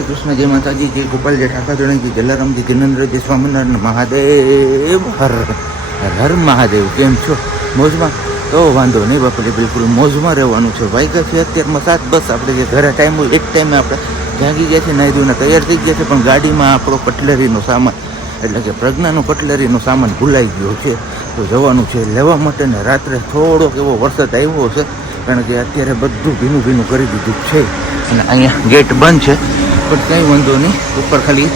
શ્રી કૃષ્ણ, જય માતાજી, જય ગોપાલ, જય ઠાકરજણી, જય જલારામજી, જિનેન્દ્રજી, સ્વામિનારાયણ, મહાદેવ, હર હર મહાદેવ. કેમ છો? મોજમાં? તો વાંધો નહીં બાપુજી, બિલકુલ મોજમાં રહેવાનું છે. વાગ્યા છે અત્યારમાં 7. બસ આપણે જે ઘરે ટાઈમ હોય એક ટાઈમે આપણે જાગી ગયા છે, નાહી ધોઈને તૈયાર થઈ ગયા છે, પણ ગાડીમાં આપણો કટલરીનો સામાન એટલે કે પ્રજ્ઞાનો કટલરીનો સામાન ભૂલાઈ ગયો છે. તો જવાનું છે લેવા માટે. ને રાત્રે થોડોક એવો વરસાદ આવ્યો છે, કારણ કે અત્યારે બધું ભીનું ભીનું કરી દીધું છે. અને અહીંયા ગેટ બંધ છે, પણ કંઈ વાંધો નહીં. ઉપર ખાલી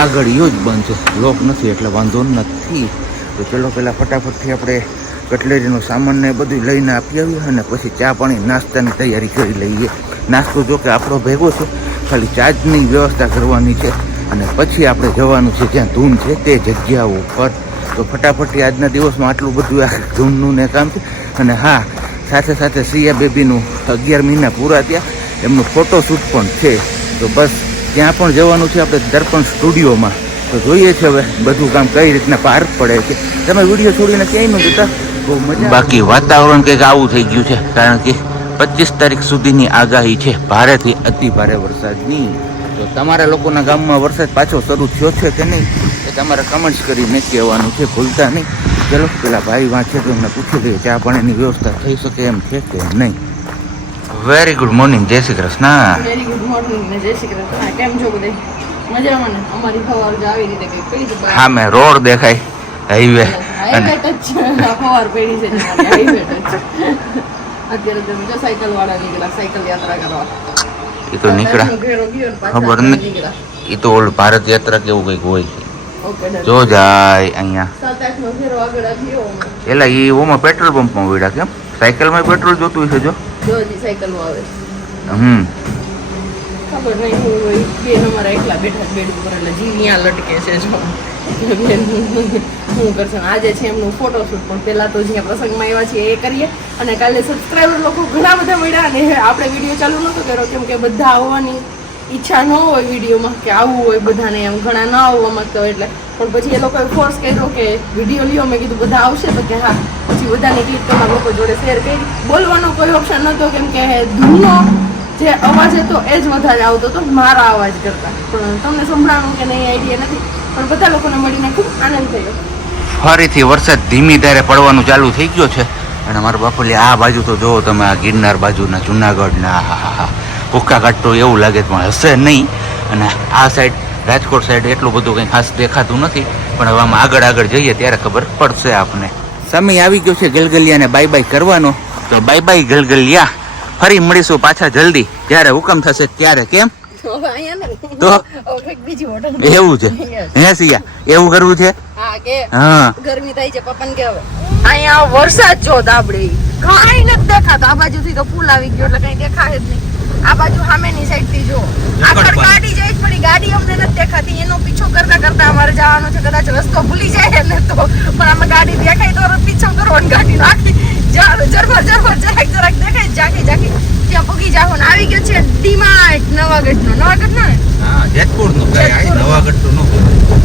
આગળીઓ જ બંધ છે, લોક નથી એટલે વાંધો નથી. તો ચલો પહેલાં ફટાફટથી આપણે કટલેરીનો સામાન ને બધું લઈને આપી આવીએ અને પછી ચા પાણી નાસ્તાની તૈયારી કરી લઈએ. નાસ્તો જો કે આપણો ભેગો છે, ખાલી ચાર્જની વ્યવસ્થા કરવાની છે અને પછી આપણે જવાનું છે જ્યાં ધૂન છે તે જગ્યાઓ પર. તો ફટાફટથી આજના દિવસમાં આટલું બધું આ ધૂનનું ને કામ છે. અને હા, સાથે સાથે સિયા બેબીનું 11 મહિના પૂરા થયા, એમનું ફોટોશૂટ પણ છે. તો બસ ત્યાં પણ જવાનું છે આપણે દર્પણ સ્ટુડિયોમાં. તો જોઈએ છે હવે બધું કામ કઈ રીતના પાર પડે છે. તમે વિડીયો છોડીને ક્યાંય ન જતા, બહુ મજા. બાકી વાતાવરણ કંઈક આવું થઈ ગયું છે, કારણ કે 25 તારીખ સુધીની આગાહી છે ભારેથી અતિ ભારે વરસાદની. તો તમારા લોકોના ગામમાં વરસાદ પાછો શરૂ થયો છે કે નહીં એ તમારે કમેન્ટ્સ કરીને કહેવાનું છે, ભૂલતા નહીં. ચલો પેલા ભાઈ વાંચે તો એમને પૂછી લઈએ ચા પાણીની વ્યવસ્થા થઈ શકે એમ છે કે નહીં. વેરી ગુડ મોર્નિંગ, જય Shri Krishna. Very good morning ને જય શ્રી કૃષ્ણ. કેમ છો બધે? મજામાં ને? અમારી સવાર જ આવી રીતે કઈ પડી છે. હા, મેં રોડ દેખાય હાઈવે હાઈવે ટચ સવાર પડી છે હાઈવે ટચ. અત્યારે તમે જો સાયકલ વાળા નીકળ્યા સાયકલ યાત્રા કરવા. એ તો નીકળ્યા ખબર નહીં, એ તો ઓલ ભારત યાત્રા કેવું કંઈક હોય છે. જો જાય અહીંયા 7-8 નો ફેરો આગળ આવ્યો. એલા એ ઓમાં પેટ્રોલ પંપમાં વળ્યા. કેમ સાયકલમાં પેટ્રોલ જોતું હશે? જો સાયકલ માં આવે. ખબર નહીં હું બેન અમારા એકલા બેઠા બેડ ઉપર એટલે જીવ ત્યાં લટકે છે. જો શું કરશે આજે છે એમનું ફોટોશૂટ, પણ પેલા તો જ્યાં પ્રસંગમાં આવ્યા છીએ એ કરીએ. અને કાલે સબસ્ક્રાઈબર લોકો ઘણા બધા મળ્યા અને આપણે વિડીયો ચાલુ નહોતો કર્યો, કેમ કે બધા આવવાની ઈચ્છા ન હોય વિડીયોમાં કે આવવું હોય બધાને, એમ ઘણા ન આવવા માંગતા હોય એટલે. પણ પછી એ લોકોએ ફોર્સ કર્યો કે વિડીયો લ્યો. મેં કીધું બધા આવશે તો કે હા. પછી બધાને ક્લિક તમારા લોકો જોડે શેર કરી. બોલવાનો કોઈ ઓપ્શન નહોતો, કેમ કે ધૂનનો જે અવાજ હતો એ જ વધારે આવતો હતો મારા અવાજ કરતા. પણ તમને સંભળાણું કે નહીં આઈડિયા નથી, પણ બધા લોકોને મળીને ખૂબ આનંદ થયો. ફરીથી વરસાદ ધીમી ધારે પડવાનું ચાલુ થઈ ગયો છે. અને મારા બાપુલી આ બાજુ તો જોવો તમે, આ ગિરનાર બાજુના જુનાગઢના હા ભૂક્કા કાઢતો એવું લાગે પણ હશે નહીં. અને આ સાઈડ રાજકોટ સાઈડ એટલું બધું કંઈ ખાસ દેખાતું નથી, પણ હવે આમાં આગળ આગળ જઈએ ત્યારે ખબર પડશે આપને. સમય આવી ગયો છે ગલગલિયાને બાય બાય કરવાનો. તો બાય બાય ગલગલિયા, ફરી મળીશું પાછા જલ્દી જ્યારે હુકમ થશે ત્યારે. કેમ તો એવું છે? હે સિયા એવું કરવું છે? હા, ગરમી થાય છે પપ્પાને કે હવે અહીંયા વરસાદ જો દાબડે કાઈ નથી દેખાતો. આ બાજુથી તો પુલ આવી ગયો એટલે કઈ દેખાય જ નહીં. આ બાજુ સામેની સાઈડ થી જો આગળ ગાડી જાય છે, પણ ગાડી અમને નથી દેખાતી. એનો પીછો કરતા કરતા અમારે જવાનું છે. કદાચ રસ્તો ભૂલી જાય ને તો, પણ આમાં ગાડી દેખાય તો પીછો કરવાનો. ગાડી નાખી જરાક જરાક દેખાય જાકી ત્યાં પગી જાવ. આવી ગયો છે ડીમાર્ટ નવાગઢ નો ને? હા, જેતપુર નો નવાગઢ નો.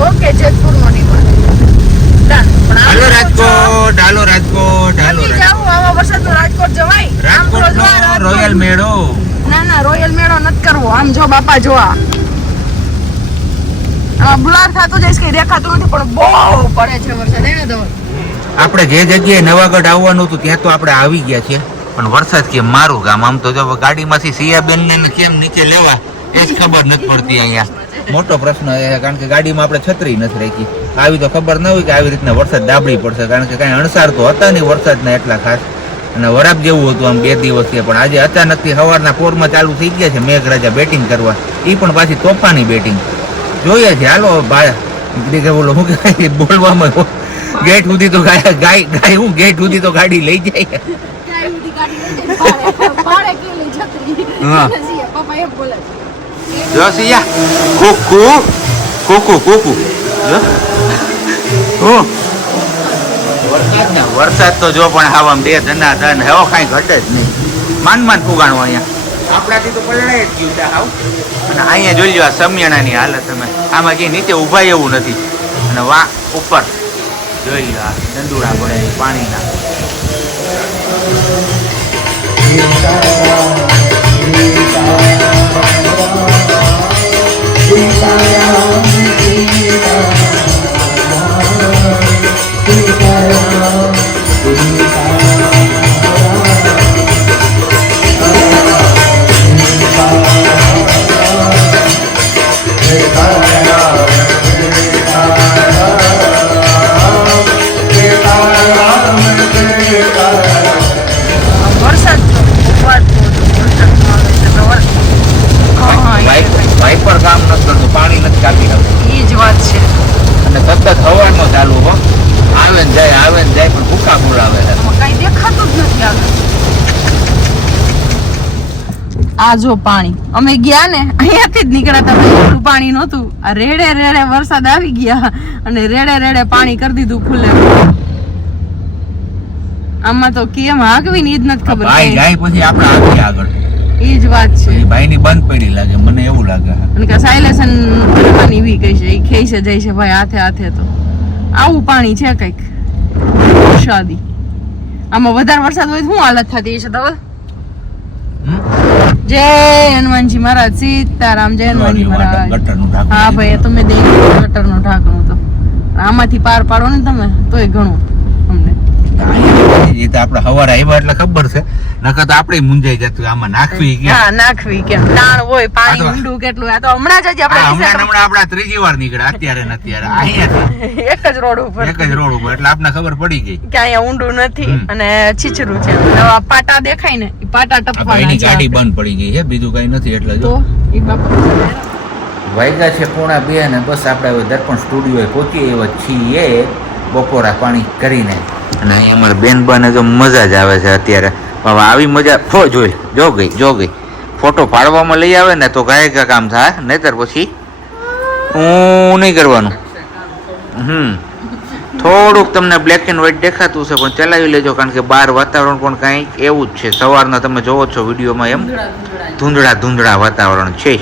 ઓકે, જેતપુર નો ડીમાર્ટ. હાલો રાજકોટ, હાલો રાજકોટ, હાલો જાવું. આવા વરસાદ રાજકોટ જવાય? રાજકોટ નો રોયલ મેળો. ના રોયલ મેળો નથી કરવો. આમ જો બાપા જો આ બ્લર થતું જાય કઈ દેખાતું નથી, પણ બહુ પડે છે વરસાદ. એને તો આપણે જે જગ્યાએ નવાગઢ આવવાનું હતું ત્યાં તો આપણે આવી ગયા છીએ, પણ વરસાદ કેમ મારું ગામ. આમ તો જો ગાડીમાંથી સિયાબેન ને કેમ નીચે લેવા એ જ ખબર નથી પડતી. અહીંયા મોટો પ્રશ્ન એ, કારણ કે ગાડીમાં આપણે છત્રી નથી રાખી. આવી તો ખબર ન હોય કે આવી રીતના વરસાદ દાબડી પડશે, કારણ કે કાંઈ અણસાર તો હતા નહીં વરસાદના એટલા ખાસ. અને વરાપ જેવું હતું આમ 2 દિવસથી, પણ આજે અચાનકથી સવારના પોરમાં ચાલુ થઈ ગયા છે મેઘરાજા બેટિંગ કરવા. એ પણ પાછી તોફાની બેટિંગ જોઈએ છે. હાલો ભાઈ બોલો શું કહેવાય બોલવામાં, ગેટ સુધી તો ગાય હું ગેટ સુધી તો ગાડી લઈ જાય. જો સિયા કુકુ વરસાદ તો જો પણ હાવામાં 2 ધનાધન હવે કાંઈ ઘટે જ નહીં. માન ફુગાણો અહીંયા આપણાથી તો પલળાય જ ગયું હાવ. અને અહીંયા જોઈ લો આ સમિયાણાની હાલત. તમે આમાં જે નીચે ઊભા એવું નથી, અને વા ઉપર જોઈ લો આ દંડુડા પડે પાણીના. વરસાદ વાઇપર કામ નથી કરતું, પાણી નથી કાપી શકતું. એ જ વાત છે. અને સતત હવાનો ચાલુ હો, આવે ને જાય પણ ભૂકા બોલાવે છે. કઈ દેખાતું જ નથી આગળ. આ જો પાણી અમે ગયા ને અહીંયાથી જ નીકળ્યા હતા, પાણી નહોતું. આ રેડે રેડે વરસાદ આવી ગયા અને રેડે રેડે પાણી કરી દીધું ખુલ્લે. આમાં તો કેમ હાંકવી ને ઈ જ નથી ખબર. ભાઈ જાય પછી આપણે આગળ આગળ ઈ જ વાત છે. ભાઈ ની બંધ પડી લાગે, મને એવું લાગે. અને કે સાયલેશન કરવાની એવી કઈ છે, ઈ ખેઈ જાય છે ભાઈ હાથે હાથે. તો આવું પાણી છે કઈક વરસાદી. આમાં વધારે વરસાદ હોય તો શું હાલત થતી છે ધવલ? જય હનુમાનજી મહારાજ, સીતારામ. જય હનુમાનજી મહારાજ. હા ભાઈ, એ તો મેં દેખ્યું ગટરનું ઢાંકણું. તો આમાંથી પાર પાડો ને તમે તોય ઘણું અમને. એ તો આપણે હવારે આવ્યા એટલે ખબર છે, નકર તો આપણે મુંજાઈ જતું આમાં નાખવી કે હા નાખવી કેમ, તાણ હોય પાણી ઊંડું કેટલું. આ તો હમણાં જ હમણાં આપડા ત્રીજી વાર નીકળ્યા, અત્યારે ને અત્યારે અહીંયા એક જ રોડ ઉપર એટલે આપણે ખબર પડી ગઈ કે અહીંયા ઊંડું નથી અને છીછરું છે. પાટા દેખાય ને, ઈ પાટા ટપવાના એની ગાડી બંધ પડી ગઈ છે, બીજું કઈ નથી. એટલે જો ઈ બાપા વાગ્યા છે 1:30 અને બસ આપણે હવે દર્પણ સ્ટુડિયોએ પહોંચી એવા છીએ બપોરા પાણી કરીને. અને અહીં અમારે બેન બાને જો મજા જ આવે છે અત્યારે. હવે આવી મજા જો ગઈ ફોટો પાડવામાં લઈ આવે ને તો ગાયકા કામ થાય, નહીતર પછી હું નહીં કરવાનું. થોડુંક તમને બ્લેક એન્ડ વ્હાઈટ દેખાતું છે, પણ ચલાવી લેજો, કારણ કે બહાર વાતાવરણ પણ કાંઈક એવું જ છે. સવારના તમે જોવો છો વિડીયોમાં એમ ધૂંધળા વાતાવરણ છે.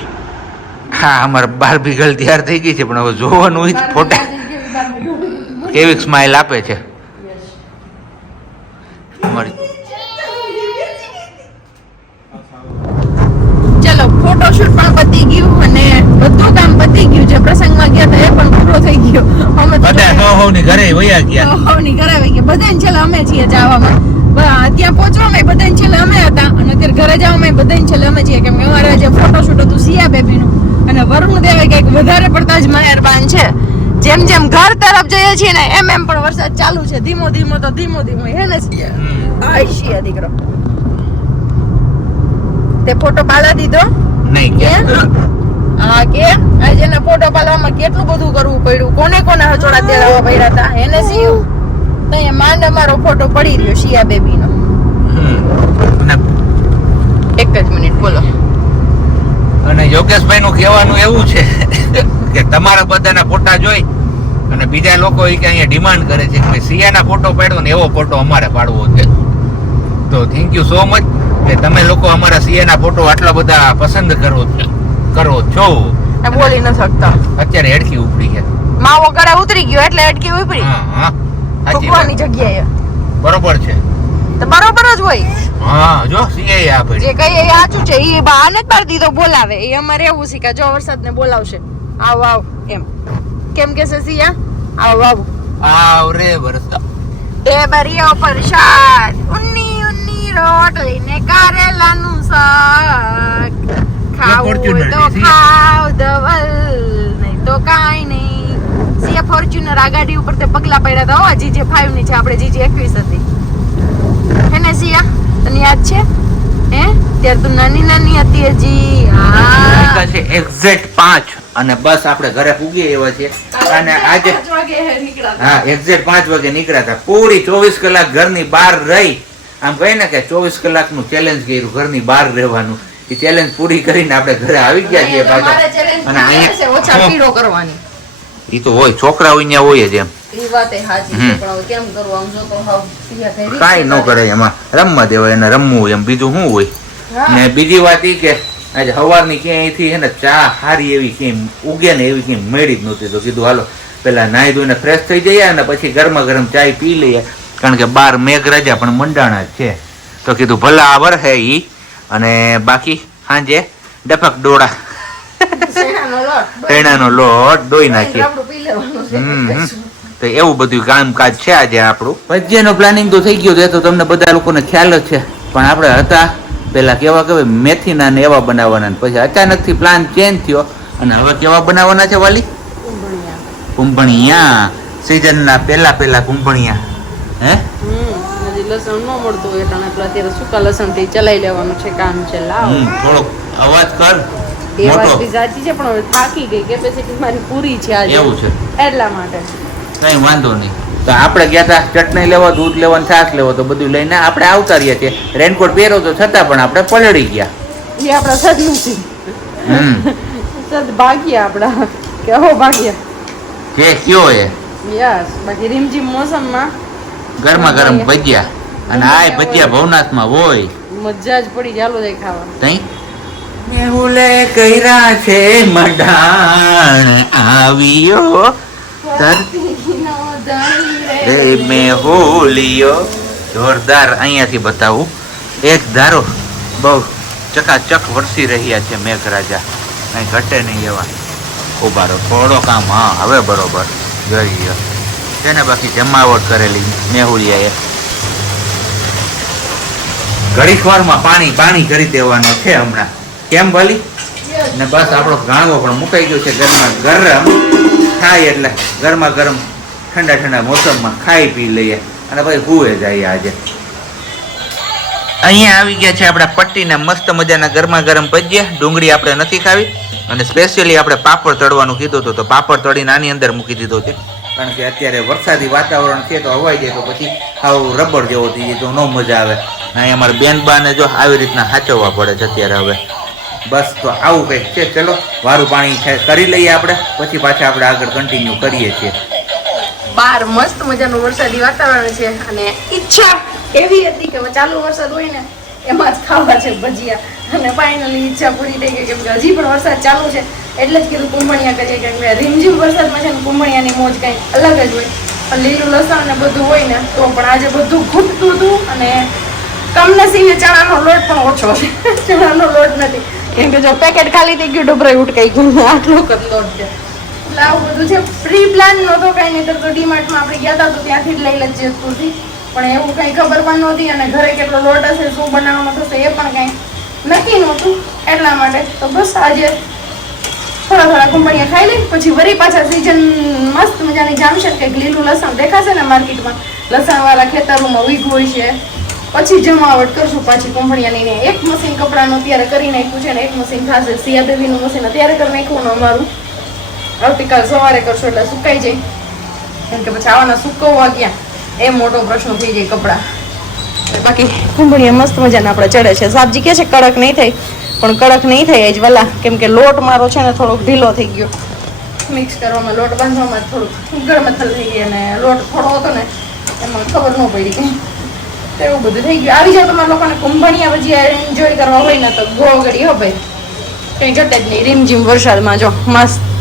હા, અમારે બાર ભીગલ તૈયાર થઈ ગઈ છે, પણ હવે જોવાનું હોય ફોટા કેવી સ્માઇલ આપે છે અમારી. ચલો ફોટોશૂટ પણ પતી ગયું અને બધું કામ પતી ગયું. જે પ્રસંગમાં ગયા હતા એ પણ પૂરો થઈ ગયો. અમે બધા હોવની ઘરે વયા ગયા, હોવની ઘરે વયા ગયા. બધાને છેલ્લે અમે છીએ જવામાં. ત્યાં પહોંચવામાં બધાને છેલ્લે અમે હતા અને અત્યારે ઘરે જવામાં બધાને છેલ્લે અમે છીએ, કેમ કે અમારે જે ફોટોશૂટ હતું સિયા બેબીનું અને વરુણ દેવે કંઈક વધારે પડતા જ મહેરબાન છે. જેમ જેમ ઘર તરફ જઈએ છીએ ને એમ પણ વરસાદ ચાલુ છે, ધીમો ધીમો હે ને સિયા દીકરો. તે ફોટો પાડવા દીધો નહીં કે હા કે આજે ને ફોટો પાડવામાં કેટલું બધું કરવું પડ્યું, કોને હચોડા તેડાવવા પડ્યા હતા. એને સિયું તો અહીંયા માંડ અમારો ફોટો પડી રહ્યો શિયા બેબીનો. એક જ મિનિટ બોલો. અને યોગેશભાઈ નું કહેવાનું એવું છે કે તમારા બધાના ફોટા જોઈ અને બીજા લોકો એ કે અહીંયા ડિમાન્ડ કરે છે કે સિયાના ફોટો પાડ્યો ને એવો ફોટો અમારે પાડવો છે. તો થેન્ક યુ સો મચ કે તમે લોકો અમારા સિયાના ફોટો આટલા બધા પસંદ કરો છો. બોલી ન શકતા, અત્યારે હેડકી ઉપડી છે, માવો ગળે ઉતરી ગયો એટલે હેડકી ઉપડી. હા ભગવાનની જગ્યાએ બરોબર છે, તો બરોબર જ હોય. હા જો સિયા આપે જે કઈ એ સાચું છે, એ બહાને જ પાડી દીધો બોલાવે. એ અમારે એવું છે કે જો વરસાદ ને બોલાવશે આવ એમ કેમ કે છે સિયા આવ રે વરસાદ એ બરિયો પરસાદ ઉન્ની રોટલી ને કારેલાનું શાક ખાવું તો ખાવ ધવલ નહીં તો કાઈ નહીં. સિયા ફોર્ચ્યુનર આ ગાડી ઉપર તે પગલા પડ્યા હતા. હો જીજે 5 ની છે, આપણે જીજે 21 હતી હે ને સિયા? તને યાદ છે હે? ત્યારે તું નાની હતી હજી. હા છે એક્ઝેક્ટ 5 અને બસ આપણે ઘરે પૂગી એવા છે. અને આજે હા એક્ઝેક્ટ 5 વાગે નીકળ્યા હતા. પૂરી 24 કલાક ઘરની બહાર રહી. આમ કહે ને કે 24 કલાકનું ચેલેન્જ કર્યું, ઘરની બહાર રહેવાનું. એ ચેલેન્જ પૂરી કરીને આપણે ઘરે આવી ગયા છીએ પાછા. અને અહીંયા ઓછા પીડો કરવાની ઈ તો હોય, છોકરા હોય ત્યાં હોય જ એમ. ઈ વાતે સાચી છે, પણ હવે કેમ કરવું? આમ જો તો હાવ સિયા કઈ કાંઈ ન કરે એમાં, રમવા દેવાય એને રમવું એમ, બીજું શું હોય. ને બીજી વાત ઈ કે આજે સવારની ક્યાંયથી છે ને ચા સારી એવી ક્યાંય ઉગે ને એવી ક્યાંય મળી જ નહોતી. તો કીધું હાલો પેલા નાહી ધોઈને ફ્રેશ થઈ જઈએ અને પછી ગરમા ગરમ ચાય પી લઈએ, કારણ કે બહાર મેઘરાજા પણ મંડાણા જ છે. તો કીધું ભલા આવર હે ઈ, અને બાકી સાંજે ડફક ડોળા ટેણાનો લોટ ડોઈ નાખીએ રાબડું પી લેવાનું છે. હમ. તો એવું બધું કામકાજ છે આજે આપણું ભજીયાનો પ્લાનિંગ તો થઈ ગયો છે તો તમને બધા લોકોને ખ્યાલ જ છે પણ આપણે હતા પેલા કેવા કેવાય મેથીના ને એવા બનાવવાના ને પછી અચાનકથી પ્લાન ચેન્જ થયો અને હવે કેવા બનાવવાના છે વાલી કુંભણિયા સીઝનના પેલા કુંભણિયા હે હજી લસણ ન મળતું હોય એટલે અત્યારે સૂકા લસણ થી ચલાવી લેવાનું છે કામ છે લાવ થોડોક અવાજ કર એ વાત મોટો બી સાચી છે પણ હવે થાકી ગઈ કેપેસિટી મારી પૂરી છે આજે એવું છે એટલા માટે કઈ વાંધો નહીં તો આપણે ગયા હતા ચટણી લેવા દૂધ લેવા ને છાશ લેવા તો બધું લઈને આપણે આવતા રહ્યા છીએ રેનકોટ પહેરો તો છતાં પણ આપણે પલળી ગયા એ આપણા સદનું છે સદ ભાગ્યા આપણા કે હો ભાગ્યા જે કયો એ યસ બાકી રીમઝીમ મોસમમાં ગરમા ગરમ ભજીયા અને આ ભજીયા ભવનાથમાં હોય મજા જ પડી ચાલો જાય ખાવા તઈ મેહુલે કઈરા છે મડાણ આવ્યો રે મેહુલિયો જોરદાર અહીંયાથી બતાવું એક ધારો બહુ ચકાચક વરસી રહ્યા છે મેઘરાજા કઈ ઘટે નહીં એવા ઉભા રહો થોડો કામ હા હવે બરોબર જોઈએ છે ને બાકી જમાવટ કરેલી મેહુલિયાએ ઘડીક વારમાં પાણી કરી દેવાનો છે હમણાં કેમ ભલી ને બસ આપણો ગાણવો પણ મુકાઈ ગયો છે ગરમા ગરમ ખાય એટલે ગરમા ગરમ ઠંડા મોસમમાં ખાઈ પી લઈએ અને પછી હુએ જાય આજે અહીંયા આવી ગયા છે આપણા પટ્ટીના મસ્ત મજાના ગરમા ગરમ ભજીયા ડુંગળી આપણે નથી ખાવી અને સ્પેશિયલી આપણે પાપડ તળવાનું કીધું હતું તો પાપડ તળીને આની અંદર મૂકી દીધો છે કારણ કે અત્યારે વરસાદી વાતાવરણ છે તો હવાઈ જાય તો પછી આવું રબર જેવો થઈ જાય તો ન મજા આવે અહીંયા અમારા બેનબાને જો આવી રીતના સાચવવા પડે છે અત્યારે હવે બસ તો આવું કંઈક છે ચલો વારું પાણી કરી લઈએ આપણે પછી પાછા આપણે આગળ કન્ટિન્યુ કરીએ છીએ બાર મસ્ત મજાનું વરસાદી વાતાવરણ છે અને ઈચ્છા એવી હતી કે ચાલુ વરસાદ હોય ને એમાં જ ખાવા છે ભજીયા અને ફાઇનલી ઈચ્છા પૂરી થઈ ગઈ કેમ કે હજી પણ વરસાદ ચાલુ છે એટલે જ કીધું કુંભણિયા કરીએ કેમ કે રીમઝીમ વરસાદમાં છે ને કુંભણિયાની મોજ કંઈ અલગ જ હોય પણ લીલું લસણ ને બધું હોય ને તો પણ આજે બધું ખૂટતું હતું અને કમનસીબે ચણાનો લોટ પણ ઓછો છે ચણાનો લોટ નથી કેમ કે જો પેકેટ ખાલી થઈ ગયું ડબરાઈ ઉટકાઈ ગયું આટલો જ લોટ છે એટલે આવું બધું છે પ્રી પ્લાન નહોતો કાંઈ નહીં તો ડીમાર્ટમાં આપણે ગયા હતા તો ત્યાંથી જ લઈ લઈએ સુધી પણ એવું કંઈ ખબર પણ નહોતી અને ઘરે કેટલો લોટ હશે શું બનાવવાનું થશે એ પણ કંઈ નક્કી નહોતું એટલા માટે તો બસ આજે થોડા કુંભણિયા ખાઈ લઈ પછી વળી પાછા સીઝન મસ્ત મજાની જામશે કંઈક લીલું લસણ દેખાશે ને માર્કેટમાં લસણવાળા ખેતરોમાં વીઘ હોય છે પછી જમાવટ કરશું પાછી કુંભણિયાની એક મશીન કપડાનું અત્યારે કરી નાખ્યું છે ને એક મશીન થશે સિયા બેબીનું મશીન અત્યારે કરી નાખ્યું ને અમારું આવતીકાલ સવારે કરશું એટલે સુકાઈ જાય કેમ કે પછી આવાના સુકવવા ગયા એ મોટો પ્રશ્ન થઈ જાય કપડાં બાકી કુંભણિયા મસ્ત મજાના આપણે ચડે છે સાબજી કે છે કડક નહીં થાય પણ કડક નહીં થાય જ વલા કેમ કે લોટ મારો છે ને થોડોક ઢીલો થઈ ગયો મિક્સ કરવામાં લોટ બાંધવામાં થોડુંક ગળમથલ થઈ ગઈ અને લોટ થોડો હતો ને એમાં ખબર ન પડી ગઈ તો એવું બધું થઈ ગયું આવી જાવ તમારા લોકોને કુંભણિયા ભજીયા એન્જોય કરવા હોય ને તો ગોળ ગળી હો ભાઈ કંઈ ઘટે જ નહીં રીમઝીમ વરસાદમાં જો મસ્ત